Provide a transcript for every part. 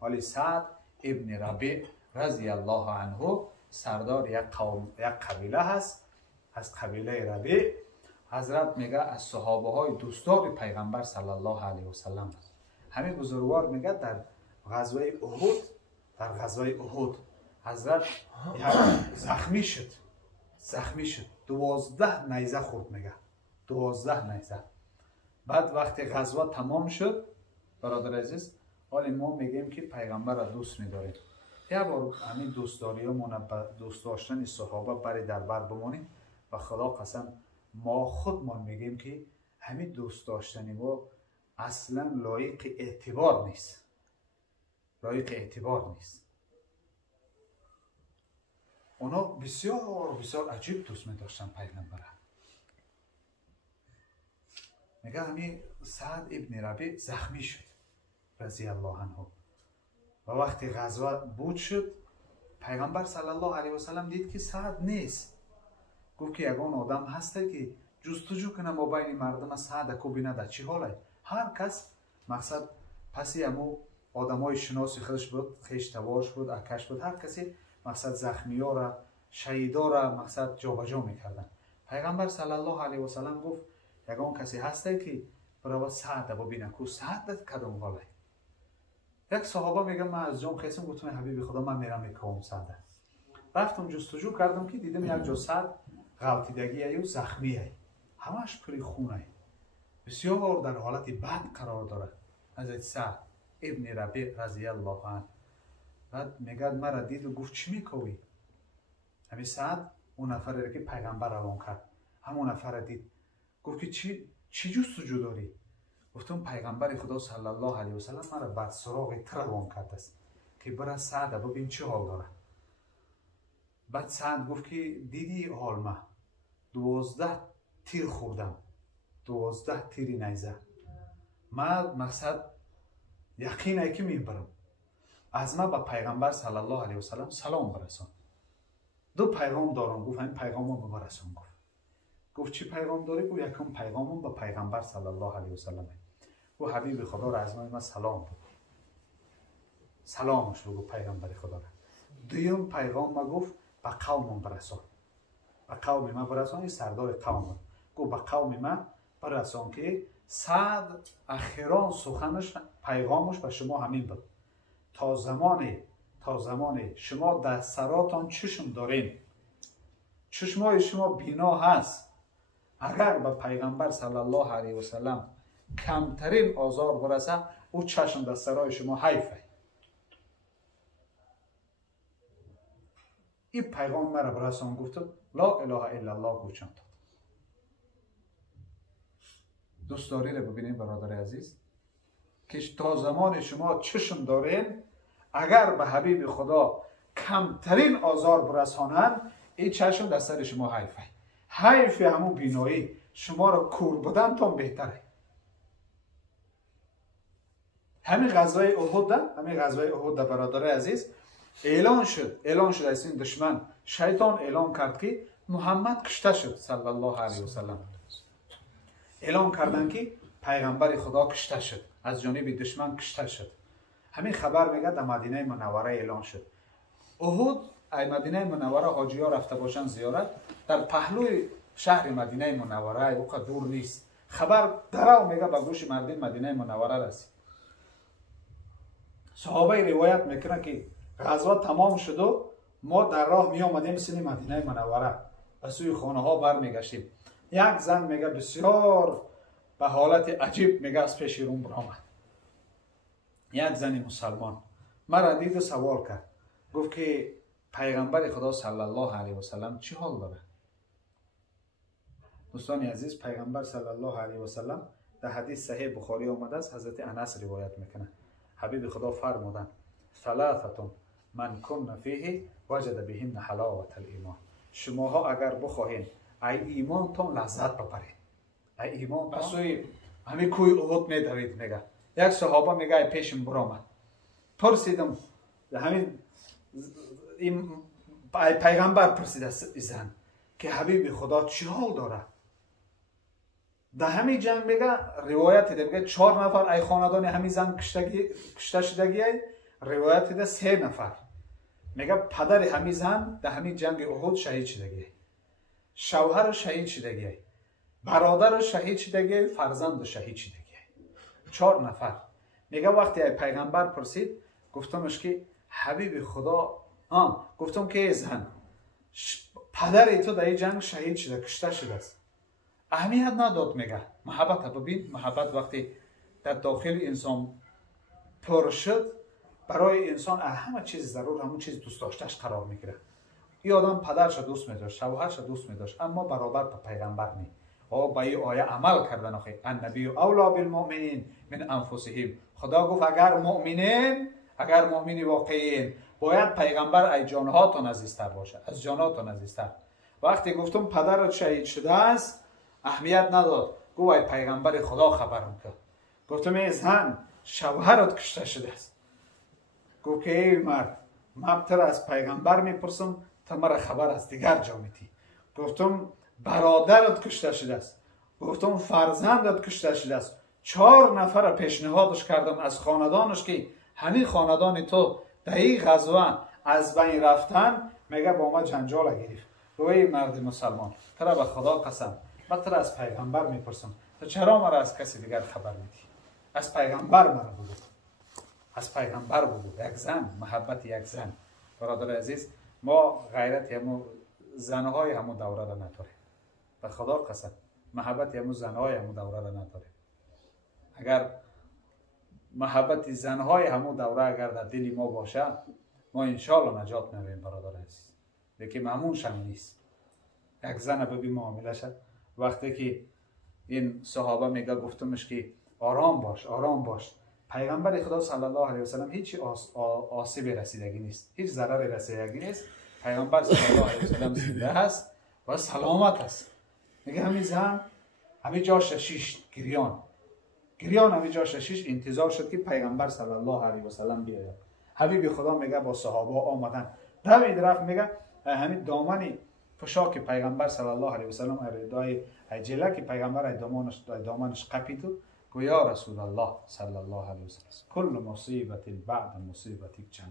ولی سعد ابن ربیع رضی الله عنه سردار یک قبیله هست، از قبیله ربیع. حضرت میگه از صحابه های دوستدار پیغمبر صلی الله علیه و سلم است. همین بزرگوار میگه در غزوه احد حضرت زخمی شد 12 نیزه خورد. میگه 12 نیزه. بعد وقتی غزوه تمام شد برادر عزیز، حالا ما میگیم که پیغمبر را دوست می‌داریم. یک بار همین دوستداریمون، دوست داشتن صحابه بر در بر بمانیم و خدا قسم ما خودمان میگیم که همین دوست داشتن ما اصلا لایق اعتبار نیست. اونا بسیار عجیب دوست می‌داشتن پیغمبر. میگه همین سعد ابن ربیع زخمی شد رضی الله عنه و وقتی غزوه بود شد، پیغمبر صلی الله علیه و سلم دید که سعد نیست. گفت که یگان آدم هسته که جستجو کنه ما بین مردم سعد کو بینه چی حاله. هر کس مقصد پسی همو آدمای شناس خودش بود، خیش تواش بود، اکش بود، هر کسی مقصد زخمی ها را، شهیدا را مقصد جابجا میکردن. پیغمبر صلی الله علیه و سلم گفت یگان کسی هسته که برای سعد ببینه کو سعد کدوم حاله. یک صحابه میگه من از جام خیسم، گفتم حبیب خدا من میرم میکوم سعد. رفتم جستجو کردم که دیدم یک جا سعد غلطیدگی ای و زخمی ای، همش پری خونه، بسیار در حالت بد قرار داره. حضرت سعد ابن ربیع رضی الله عنه بعد میگه مرا دید و گفت چی میکوی؟ همین سعد اون نفری که پیغمبر روان کرد همون نفر دید، گفت که چی جستجو داری؟ گفتم پیغمبر خدا صلی الله علیه و سلم مرا بر سراغ روان کرده است که برای سعد ببین چه حال داره. بعد سعد گفت که دیدی حال ما 12 تیر خوردم، 12 تیر نیزه. من مقصد یقینه که میبرم، از ما به پیغمبر صلی الله علیه و سلم سلام برسان. 2 پیغام دارم. گفت این پیغامم برسان. گفت چی پیغام داری؟ گفت یکم پیغامم به پیغمبر صلی الله علیه و سلم. گفت حبیب خدا را از ما سلام بگو، سلامش بگو پیغمبر خدا را. دوم پیغام ما گفت به قومم برسان، به قوم ما برسان. این سردار قوم گفت به قوم ما برسان که سعد اخیران سخنش پیغامش به شما همین بود، تا زمان شما در سراتان چشم دارین، چشمای شما بینا هست، اگر به پیغمبر صلی الله علیه و سلم کمترین آزار برسه او چشم در سرای شما حیفه. این پیغام مرا برسان. گفت لا اله الا الله گوشم داد. دوست داری رو ببینید برادر عزیز که تا زمان شما چشم دارین، اگر به حبیب خدا کمترین آزار برسانند این چشم در سر شما حیفه. حیف همون بینایی شما را کور بدن تا بهتره. همین غزوه احد برادر عزیز اعلان شد از این دشمن. شیطان اعلان کرد که محمد کشته شد صلی الله علیه و سلم. اعلان کردن که پیغمبر خدا کشته شد، از جانب دشمن کشته شد. همین خبر میگه در مدینه منوره اعلان شد. احد ای مدینه منوره حاجی ها رفته باشن زیارت، در پهلوی شهر مدینه منوره اوقات دور نیست. خبر درو میگه به گوش مردم مدینه منوره رسید. صحابه روایت میکنه که غزوه تمام شد و ما در راه می آمدیم سوی مدینه منوره، به سوی خانه ها برمیگشتیم. یک زن میگه بسیار به حالت عجیب میگه از پیش روم برآمد. یک زن مسلمان مرا دید و سوال کرد، گفت که پیغمبر خدا صلی الله علیه و سلم چی حال داره؟ دوستان عزیز، پیغمبر صلی الله علیه و سلم در حدیث صحیح بخاری آمده است، حضرت انس روایت میکنه. حبیب خدا فرمودن ثلاثه من کن فیه وجد بهن حلاوت الایمان. شماها اگر بخواهین ای ایمانتان لذت ببرید، ای ایمان پسوی همین کوی احد میدوید. میگه یک صحابه میگه ای پیشم برآمد، پرسیدم همین پیغمبر پرسید از زن که حبیب خدا چی حال داره؟ در همین جنگ میگه روایت ده میگه 4 نفر ای خاندان همین زن کشته شدگی ای، روایت ده 3 نفر میگه پدر همین زن در همین جنگ احد شهید شدگی، شوهر شهید شدگی، برادر شهید شدگی، فرزند شهید شدگی. 4 نفر. میگه وقتی ای پیغمبر پرسید گفتمش که حبیب خدا، گفتم که زن پدر تو در این جنگ شهید شده، کشته شده است. اهمیت نداد. میگه محبت. ببین محبت وقتی در داخل انسان پر شد، برای انسان همه چیز ضرور، همون چیز دوست داشتهش قرار میگیره. این آدم پدرش دوست می‌داشت، شوهرش دوست می‌داشت، اما برابر با پیغمبر نی. او با این آیه عمل کردن. آخه النبی اولی بالمؤمنین من انفسهم. خدا گفت اگر مؤمنی واقعین باید پیغمبر ای جانهاتون عزیزتر باشه، از جاناتون عزیزتر. وقتی گفتم پدرت شهید شده است، اهمیت نداد. گفت ای پیغمبر خدا خبرم کرد. گفتم ای زن شوهرت کشته شده است. گفت که ای مرد، من تر از پیغمبر میپرسم، تا مرا خبر از دیگر جا میدی. گفتم برادرت کشته شده است. گفتم فرزندت کشته شده است. 4 نفر پیشنهادش کردم از خاندانش که همین خاندان تو در این غزوه از بین رفتن. میگه با ما جنجال گرفت. ای مرد مسلمان، ترا به خدا قسم، من ترا از پیغمبر میپرسم، تو چرا مرا از کسی دیگر خبر میدی؟ از پیغمبر مرا بگو. از پیغمبر بگو. یک زن، محبت یک زن. برادر عزیز، ما غیرت همو زنهای همو دوره را نداریم. به خدا قسم محبت همو زنهای همو دوره را نداریم. اگر محبت زنهای همو دوره اگر در دل ما باشه، ما انشاءالله نجات می‌یابیم برادر عزیز. لیکن معمولش هم نیست. یک زن ببین معامله شد. وقتی که این صحابه میگه گفتمش که آرام باش، آرام باش. پیغمبر خدا صلی الله علیه و سلم هیچ آسیبی رسیدگی نیست، هیچ ضرری رسیدگی نیست. پیغمبر صلی الله علیه و سلم زنده است و سلامت است. میگه همین زن همین جاش شیش گریان همین جاش شیش انتظار شد که پیغمبر صلی الله علیه و سلم بیاید. حبیب خدا میگه با صحابه آمدن. دوید رفت. میگه همین دامن پوشاک پیغمبر صلی الله علیه و سلم ردای جلک که پیغمبر دامنش قپید و گویا یا رسول الله صلی الله علیه و سلم کل مصیبت بعد مصیبت جلل.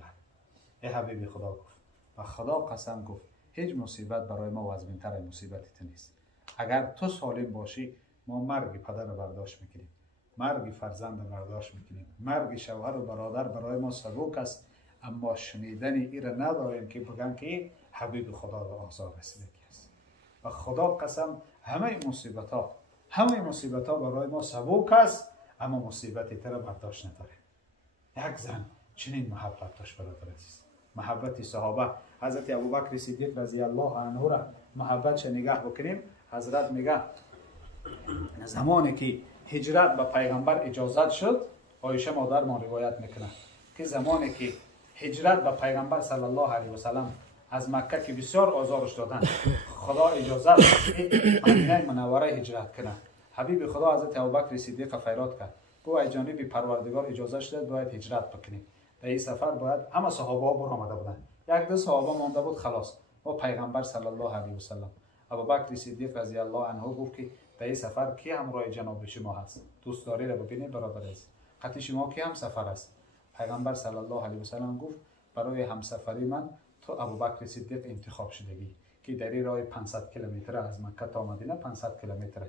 ای حبیب خدا گفت و خدا قسم گفت هیچ مصیبت برای ما وزن‌تر مصیبت تو نیست. اگر تو سالم باشی، ما مرگ پدر رو برداشت میکنیم، مرگ فرزند رو برداشت میکنیم، مرگ شوهر و برادر برای ما سبک است، اما شنیدن این را نداریم که بگن که حبیب خدا را آزار رسیدگی است. و خدا قسم همه مصیبت ها برای ما سبک است، اما مصیبتی تر برداشت نداره. یک زن چنین محبت داشت برادر عزیز. محبت صحابه. حضرت ابوبکر صدیق رضی الله عنه را محبتش نگاه بکنیم. حضرت میگه زمانی که هجرت به پیغمبر اجازت شد، عایشه مادر ما روایت میکنه که زمانی که هجرت به پیغمبر صلی الله علیه و سلم از مکه که بسیار آزارش دادن، خدا اجازت داد که مدینه منوره هجرت کنه. حبیب خدا حضرت ابوبکر صدیق فریاد کرد، گفت ای جانب پروردگار اجازه شده باید هجرت بکنیم. در این سفر باید همه صحابه ها برآمده بودن، یک دو صحابه مانده بود، خلاص با پیغمبر صلی الله علیه و سلم. ابوبکر صدیق رضی الله عنه گفت که در این سفر کی همراه جناب شما هست؟ دوست داری رو ببینید برادر است. خط شما کی هم سفر است؟ پیغمبر صلی الله علیه و سلم گفت برای همسفری من تو ابوبکر صدیق انتخاب شدگی که در این راه 500 کیلومتر از مکه تا مدینه 500 کیلومتر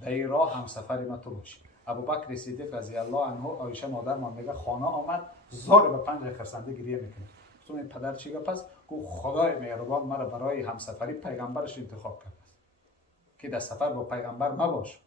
در این راه همسفری من تو باشی. ابوبکر صدیق رضی الله عنه عایشه مادر ما میگه خانه آمد زار به پنج خرسنده گریه میکنه. گفتم پدر چی گپ است؟ گفت خدای مهربان مرا برای همسفری پیغمبرش انتخاب کرده است که در سفر با پیغمبر مباش.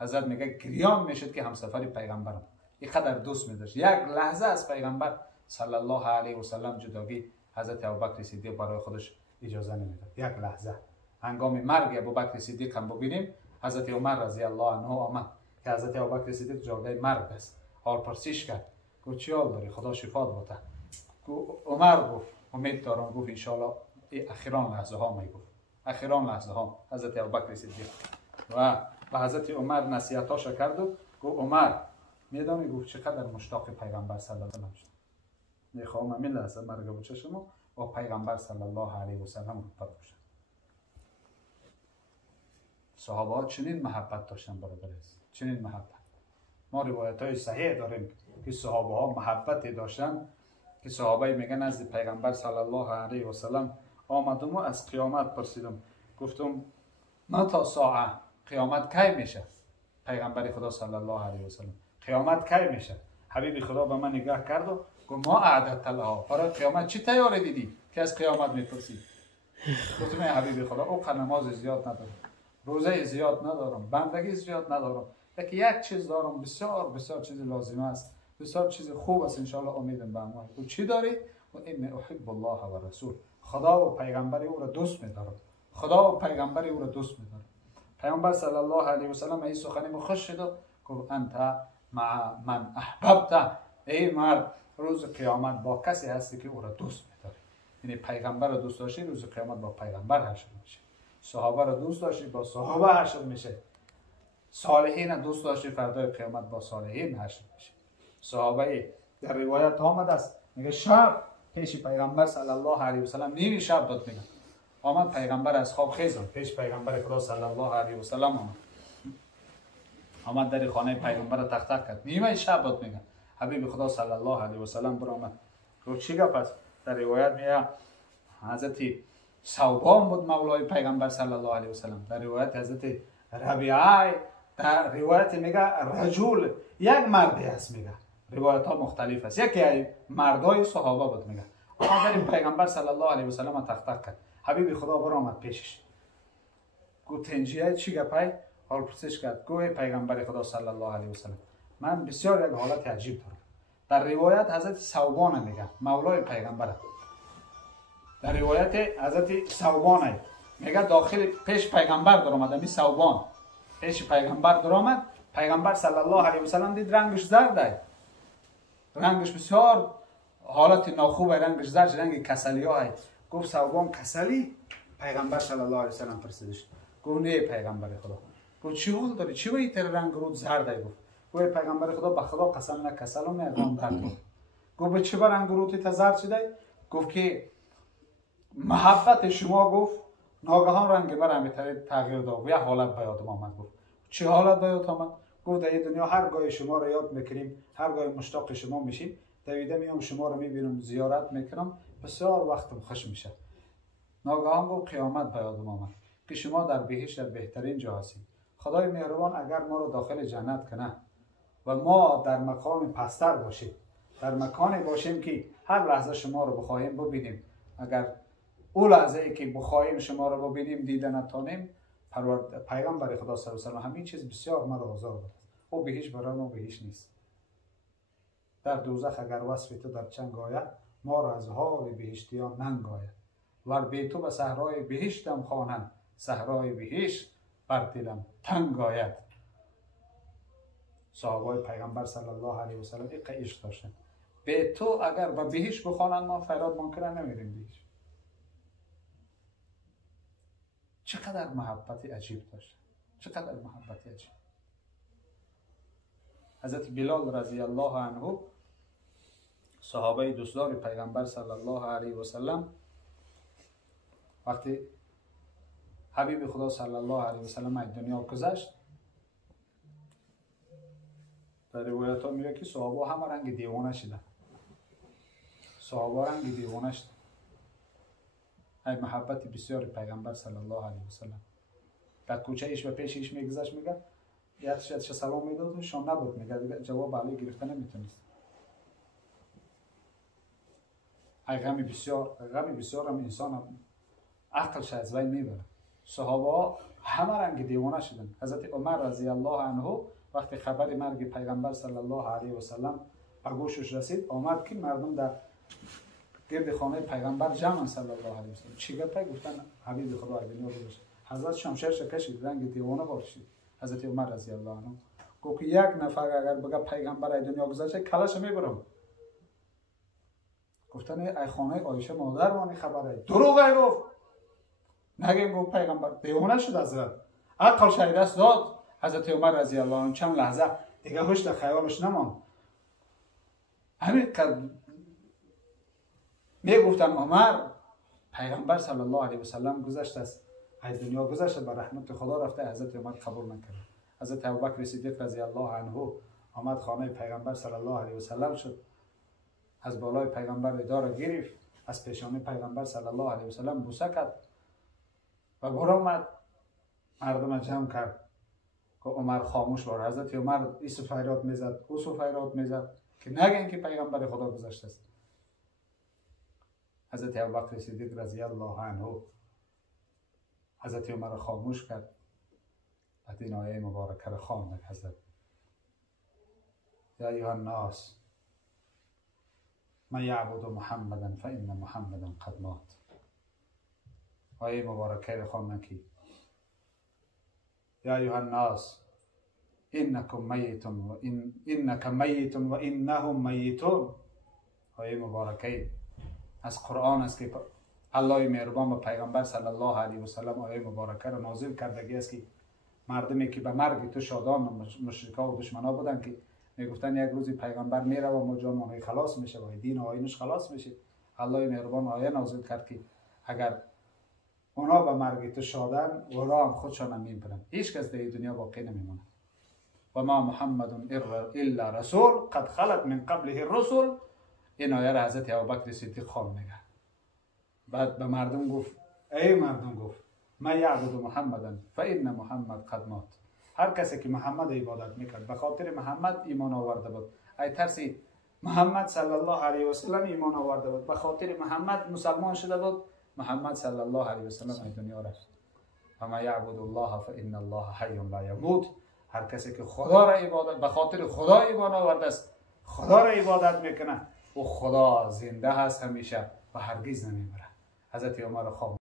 حضرت میگه گریان میشد که همسفری پیغمبرم. اینقدر دوست می‌داشت. یک لحظه از پیغمبر صلی الله علیه و سلم جداگی حضرت ابوبکر صدیق برای خودش اجازه نمیداد. یک لحظه. هنگام مرگ ابوبکر صدیق هم ببینیم، حضرت عمر رضی الله عنه آمد که حضرت ابوبکر صدیق جاگه مرگ است. حال پرسیش کرد. گفت چی حال داری؟ خدا شفات بده. عمر گفت امید دارم. گفت ان شاء الله اخیران لحظه ها میگفت. اخیران لحظه ها حضرت ابوبکر صدیق و به حضرت عمر نصیحتاش کرد و گفت عمر میدانی گفت چقدر مشتاق پیغمبر صلی الله علیه و سلم میخوام همین لحظه مرگ و چشمو با پیغمبر صلی الله علیه و سلم روبرو باشم. صحابه ها چنین محبت داشتن برادر عزیز، چنین محبت. ما روایت های صحیح داریم که صحابه ها محبتی داشتن که صحابه میگن از پیغمبر صلی الله علیه و سلم آمدم و از قیامت پرسیدم، گفتم متى ساعه، قیامت کی میشه؟ پیغمبر خدا صلی الله علیه و سلم قیامت کی میشه؟ حبیب خدا به من نگاه کرد و گفت ما اعددت لها، برای قیامت چی تیاری دیدی که از قیامت میپرسی؟ گفتم ای حبیب خدا اوقات نماز زیاد ندارم، روزه زیاد ندارم، بندگی زیاد ندارم، لیکن یک چیز دارم بسیار بسیار چیز لازم است، بسیار چیز خوب است، ان شاء الله امیدم به ما. و چی داری؟ و این احب الله و رسول، خدا و پیغمبر او را دوست می‌دارم، خدا و پیغمبر او را دوست می‌دارم. پیغمبر صلی الله علیه و سلم این سخنی خوش شد، گفت انت مع من احببت، ای مرد روز قیامت با کسی هستی که او را دوست می‌داری. یعنی پیغمبر را دوست داشتی روز قیامت با پیغمبر حشر میشه، صحابه را دوست داشتی با صحابه حشر میشه، صالحین دوست داشتی فردای قیامت با صالحین حشر میشه. صحابه در روایت آمده است میگه شب پیش پیغمبر صلی الله علیه و سلم نیمی شب داد، میگه آمد پیغمبر از خواب خیز پیش پیغمبر خدا صلی الله علیه و سلم آمد در خانه پیغمبر تق تق کرد، نیمه شب داد، میگه حبیب خدا صلی الله علیه و سلم برآمد گفت چی گپ است؟ در روایت میگه حضرت ثوبان بود مولای پیغمبر صلی الله علیه و سلم، در روایت حضرت ربیعه، در روایت میگه رجل یک مردی است، میگه روایت ها مختلف است، یکی مردای صحابه بود، میگه آمد در پیغمبر صلی الله علیه و سلم تق تق کرد، حبیب خدا برآمد پیشش گفت تنجیه چی گپی؟ حال پرسش کرد، گوی پیغمبر خدا صلی الله علیه و سلم من بسیار یک حالت عجیب دارم. در روایت حضرت ثوبان میگه مولای پیغمبر، در روایت حضرت ثوبان میگه داخل پیش پیغمبر در آمد، می ثوبان پیش پیغمبر در آمد، پیغمبر صلی الله علیه و سلم دید رنگش زرد، رنگش بسیار حالت ناخوب، رنگش زرد، رنگ کسلی های. گفت ثوبان کسلی؟ پیغمبر صلی الله علیه و سلم پرسیدش، گفت نه پیغمبر خدا. گفت چی حال داری؟ چی به این رنگ رود زرد؟ گفت پیغمبر خدا به خدا قسم نه کسلم نه اقام درد. گفت به چه رنگ رود تا زرد شده؟ گفت که محبت شما، گفت ناگهان رنگ برم تغییر داد و یک حالت به یادم آمد. گفت چه حالت به یاد آمد؟ گفت در دنیا هر گاه شما را یاد میکنیم، هر گاه مشتاق شما میشیم، دویده میام شما را میبینم، زیارت میکنم، بسیار وقتم خوش میشه. ناگهان گفت قیامت به یادم آمد که شما در بهشت در بهترین جا هستید. خدای مهربان اگر ما را داخل جنت کنه و ما در مقام پستر باشیم، در مکانی باشیم که هر لحظه شما را بخواهیم ببینیم، اگر اون لحظه ای که بخواهیم شما را ببینیم دیده نتانیم، پیغمبر خدا صلی الله علیه و سلم همین چیز بسیار مرا آزار داد. او بهش برای ما بهش نیست. در دوزخ اگر وصف تو در چنگ آید، ما را از حال بهشتیان ننگ آید. ور بی تو به صحرای بهشتم خوانند، صحرای بهشت بر دلم تنگ آید. صحابه پیغمبر صلی الله علیه و سلم این عشق داشتن. به تو اگر به بهشت بخوانند ما فراد منکر نمیریم بهشت. چقدر محبت عجیب داشت، چقدر محبت عجیب. حضرت بلال رضی الله عنه صحابه دوستدار پیغمبر صلی الله علیه و سلم، وقتی حبیب خدا صلی الله علیه و سلم از دنیا گذشت، در روایت ها میگه که صحابه همه رنگ دیوانه شدن، صحابه رنگ دیوانه شدن. ای محبت بسیار پیغمبر صلی الله علیه و سلم. در کوچه ایش و پیش ایش میگذشت، میگه یادش سلام میداد، شان نبود، میگه جواب علی گرفته نمیتونست. ای غمی بسیار هم انسان هم عقلش از بین میبره. صحابه همه رنگ دیوانه شدن. حضرت عمر رضی الله عنه وقتی خبر مرگ پیغمبر صلی الله علیه و سلم به گوشش رسید، آمد که مردم در گرد خانه پیغمبر جمع صلی الله علیه و سلم. چی گفت؟ گفتن حبیب خدا دنیا گذشت. حضرت شمشیرش کشید، رنگ دیوانه باشید. حضرت عمر رضی الله عنه گفت که یک نفر اگر بگه پیغمبر دنیا گذشت کلش میبرم. گفتن ای خانه عایشه مادر وانی خبره دروغه. گفت نگیم، گفت پیغمبر دیوانه شد. حضرت عقل شایدست داد. حضرت عمر رضی الله عنه چند لحظه دیگه هوش در خیالش نماند. همین قد میگفتن عمر پیغمبر صلی الله علیه و سلم گذشت است، از دنیا گذشت به رحمت خدا رفته، حضرت عمر قبول نکرد. حضرت ابوبکر صدیق رضی الله عنه آمد خانه پیغمبر صلی الله علیه و سلم شد، از بالای پیغمبر اداره گرفت، از پیشانی پیغمبر صلی الله علیه و سلم بوسه کرد و برآمد مردم جمع کرد که عمر خاموش بار. حضرت عمر این سفیرات میزد، او سفیرات میزد که نگن که پیغمبر خدا گذشته است. حضرت ابوبکر صدیق رضی الله عنه حضرت عمر خاموش کرد. بعد این آیه مبارکه را خواند حضرت: یا ایها الناس من یعبد محمدا فان محمدا قد مات. آیه مبارکه را خواند که یا ایها الناس انکم میتون و انک میتون و انهم میتون. آیه مبارکه از قرآن است که الله مهربان به پیغمبر صلی الله علیه و سلم آیه مبارکه را نازل کردگی است که مردمی که به مرگ تو شادان و مشرکا و دشمنا بودن که میگفتن یک روزی پیغمبر میره و ما جان خلاص میشه و دین و آیینش خلاص میشه، الله مهربان آیه نازل کرد که اگر اونا به مرگ تو شادن اونا هم خودشان هم میبرن، هیچ کس در دنیا باقی نمیمونه. و ما محمد الا رسول قد خلت من قبله الرسل. این آیه را حضرت ابوبکر صدیق خواند میگه. بعد به مردم گفت ای مردم گفت من یعبد محمدا فان محمد قد مات. هر کسی که محمد عبادت میکرد به خاطر محمد ایمان آورده بود، ای ترسی محمد صلی الله علیه و سلم ایمان آورده بود، به خاطر محمد مسلمان شده بود، محمد صلی الله علیه و سلم این دنیا رفت. و من یعبد الله فان الله حی لا یموت. هر کسی که خدا را عبادت به خاطر خدا ایمان آورده است، خدا را عبادت میکنه، و خدا زنده هست همیشه و هرگز نمیمیره. حضرت عمر خواب